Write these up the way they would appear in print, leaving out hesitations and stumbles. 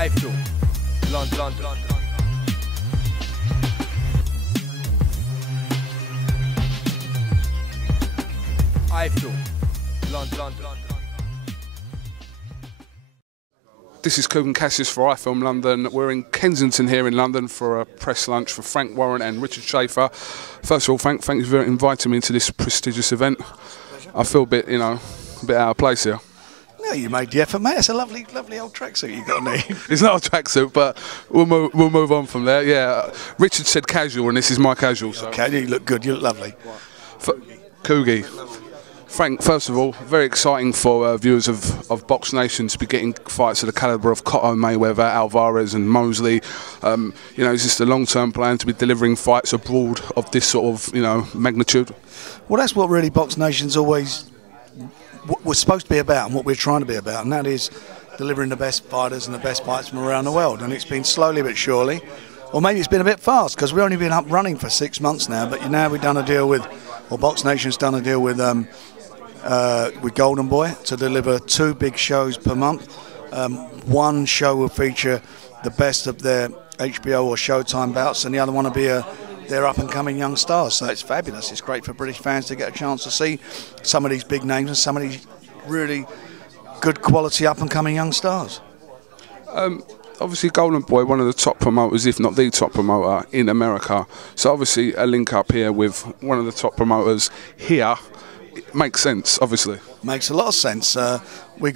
iFILM, London. iFILM, London. This is Kugan Cassius for iFILM London. We're in Kensington here in London for a press lunch for Frank Warren and Richard Schaefer. First of all, Frank, thank you for inviting me into this prestigious event. I feel a bit, you know, a bit out of place here. No, you made the effort, mate. It's a lovely, lovely old tracksuit you got on there. It's not a tracksuit, but we'll move on from there. Yeah, Richard said casual, and this is my casual. So. Okay, you look good. You look lovely. Coogie. Frank, first of all, very exciting for viewers of Boxnation to be getting fights of the calibre of Cotto, Mayweather, Alvarez and Mosley. You know, is this a long-term plan to be delivering fights abroad of this sort of, you know, magnitude? Well, that's what really Boxnation's always was supposed to be about and what we're trying to be about, and that is delivering the best fighters and the best fights from around the world. And it's been slowly but surely, or maybe it's been a bit fast because we've only been up running for 6 months now, but now we've done a deal with, or Boxnation's done a deal with Golden Boy to deliver 2 big shows per month. One show will feature the best of their HBO or Showtime bouts, and the other one will be their up-and-coming young stars. So it's fabulous. It's great for British fans to get a chance to see some of these big names and some of these really good quality up-and-coming young stars. Obviously, Golden Boy, one of the top promoters, if not the top promoter in America. So obviously, a link up here with one of the top promoters here. It makes sense, obviously. Makes a lot of sense. We're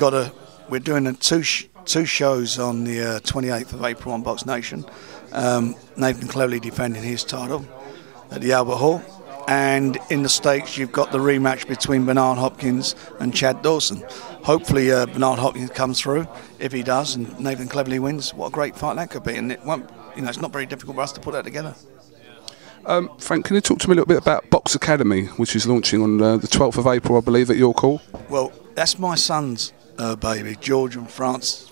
doing two shows on the 28th of April on Boxnation. Nathan Cleverly defending his title at the Albert Hall, and in the States you've got the rematch between Bernard Hopkins and Chad Dawson. Hopefully Bernard Hopkins comes through. If he does and Nathan Cleverly wins, what a great fight that could be. And it won't, you know, it's not very difficult for us to put that together. Frank, can you talk to me a little bit about Box Academy, which is launching on the 12th of April, I believe, at your call? Well, that's my son's baby, George and Francis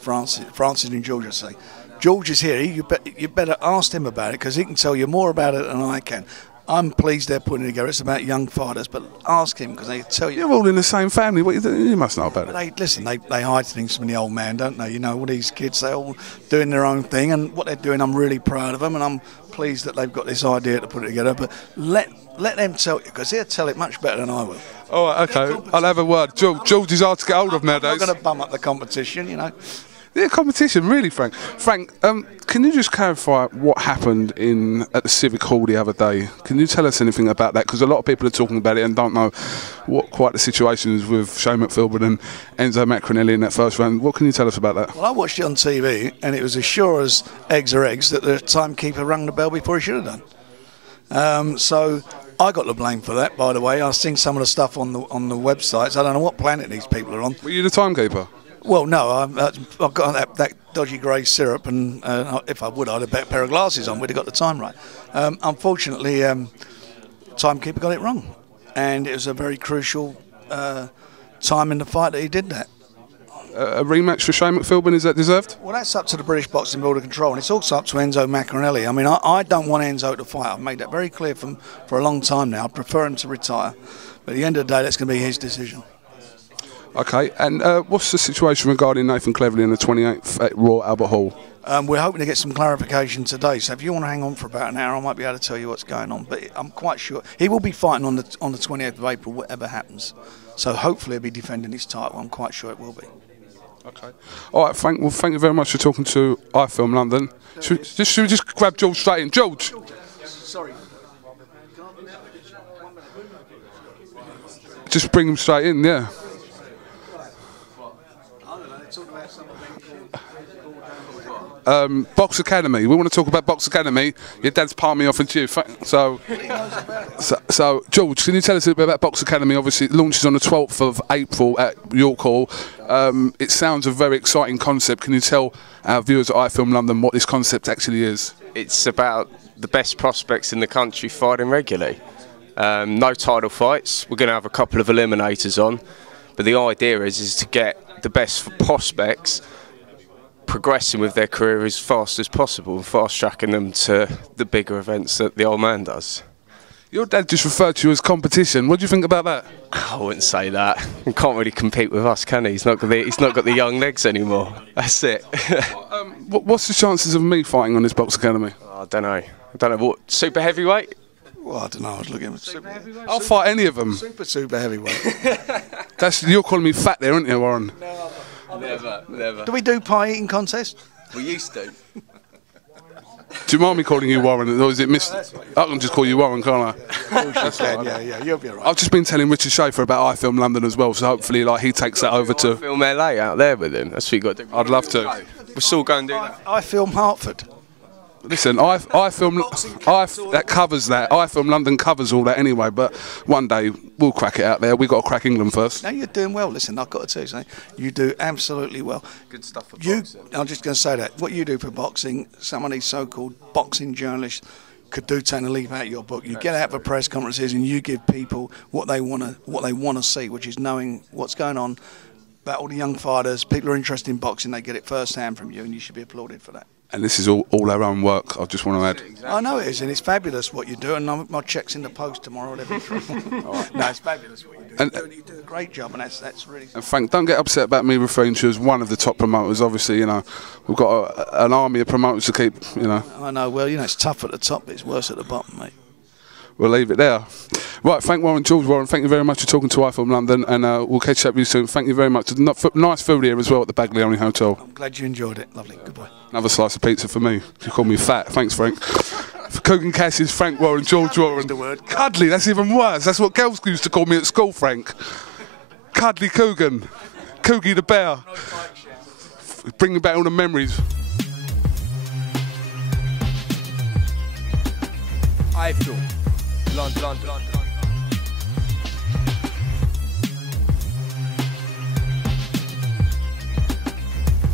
and George, I say. George is here. You better ask him about it because he can tell you more about it than I can. I'm pleased they're putting it together. It's about young fighters, but ask him because they tell you. You're all in the same family. What you must know about it. They hide things from the old man, don't they? You know, all these kids, they're all doing their own thing, and what they're doing, I'm really proud of them, and I'm pleased that they've got this idea to put it together. But let them tell you because they'll tell it much better than I will. Oh, okay. I'll have a word. George is hard to get hold of nowadays. I'm not going to bum up the competition, you know. Yeah, competition, really, Frank. Frank, can you just clarify what happened at the Civic Hall the other day? Can you tell us anything about that? Because a lot of people are talking about it and don't know what quite the situation is with Shane McPhilbin and Enzo Macronelli in that first round. What can you tell us about that? Well, I watched it on TV, and it was as sure as eggs are eggs that the timekeeper rang the bell before he should have done. So I got the blame for that, by the way. I've seen some of the stuff on the websites. I don't know what planet these people are on. Were you the timekeeper? Well, no, I've got that dodgy grey syrup, and if I would, I'd have a pair of glasses on. We'd have got the time right. Unfortunately, timekeeper got it wrong, and it was a very crucial time in the fight that he did that. A rematch for Shane McPhilbin, is that deserved? Well, that's up to the British Boxing Board of Control, and it's also up to Enzo Macronelli. I mean, I don't want Enzo to fight. I've made that very clear for a long time now. I prefer him to retire, but at the end of the day, that's going to be his decision. Okay, and what's the situation regarding Nathan Cleverly in the 28th at Royal Albert Hall? We're hoping to get some clarification today, so if you want to hang on for about an hour, I might be able to tell you what's going on. But I'm quite sure he will be fighting on the 28th of April, whatever happens. So hopefully he'll be defending his title. I'm quite sure it will be. Okay. All right, Frank. Well, thank you very much for talking to iFILM London. Should we just grab George straight in? George. Sorry. Just bring him straight in, yeah. Box Academy. We want to talk about Box Academy. Your dad's palmed me off into you. So, George, can you tell us a bit about Box Academy? Obviously, it launches on the 12th of April at York Hall. It sounds a very exciting concept. Can you tell our viewers at iFILM London what this concept actually is? It's about the best prospects in the country fighting regularly. No title fights. We're going to have a couple of eliminators on, but the idea is to get the best prospects progressing with their career as fast as possible and fast-tracking them to the bigger events that the old man does. Your dad just referred to you as competition. What do you think about that? I wouldn't say that. He can't really compete with us, can he? He's not got the young legs anymore. That's it. What's the chances of me fighting on this Box Academy? I don't know. What, super heavyweight? Well, I don't know. I was looking at super heavyweight. I'll fight any of them. Super heavyweight. You're calling me fat there, aren't you, Warren? No, never. Do we do pie eating contest? We used to. Do you mind me calling you Warren, or is it Mr.? I can just call you Warren, can't I? Yeah, you'll be all right. I've just been telling Richard Schaefer about iFILM London as well, so hopefully, like, he takes that over to. Film LA out there with him. That's what you got to do. I'd love to. We'll still go and do that. iFILM Hartford. Listen, that covers that. iFILM London covers all that anyway. But one day we'll crack it out there. We've got to crack England first. No, you're doing well. Listen, I've got to tell you something. You do absolutely well. Good stuff for boxing. I'm just going to say that what you do for boxing, some of these so-called boxing journalists could do take a leaf out of your book. You get out for press conferences and you give people what they want to see, which is knowing what's going on about all the young fighters. People are interested in boxing. They get it firsthand from you, and you should be applauded for that. And this is all our own work, I just want to add. Exactly. I know it is, and it's fabulous what you do, and my check's in the post tomorrow. No, it's fabulous what you do. And you do a great job, and that's really... And Frank, don't get upset about me referring to you as one of the top promoters. Obviously, you know, we've got an army of promoters to keep, you know. I know, well, you know, it's tough at the top, but it's worse at the bottom, mate. We'll leave it there. Right, Frank Warren, George Warren, thank you very much for talking to iFILM London, and we'll catch up with you soon. Thank you very much. Nice food here as well at the Baglioni Hotel. I'm glad you enjoyed it. Lovely. Goodbye. Another slice of pizza for me. You call me fat. Thanks, Frank. For Kugan Cassius, Frank Warren, George Warren. The word. Cuddly, that's even worse. That's what girls used to call me at school, Frank. Cuddly Kugan. Coogie the bear. Bringing back all the memories. iFILM London.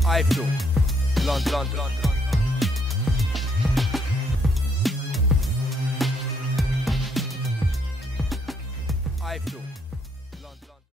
iFILM London. iFILM.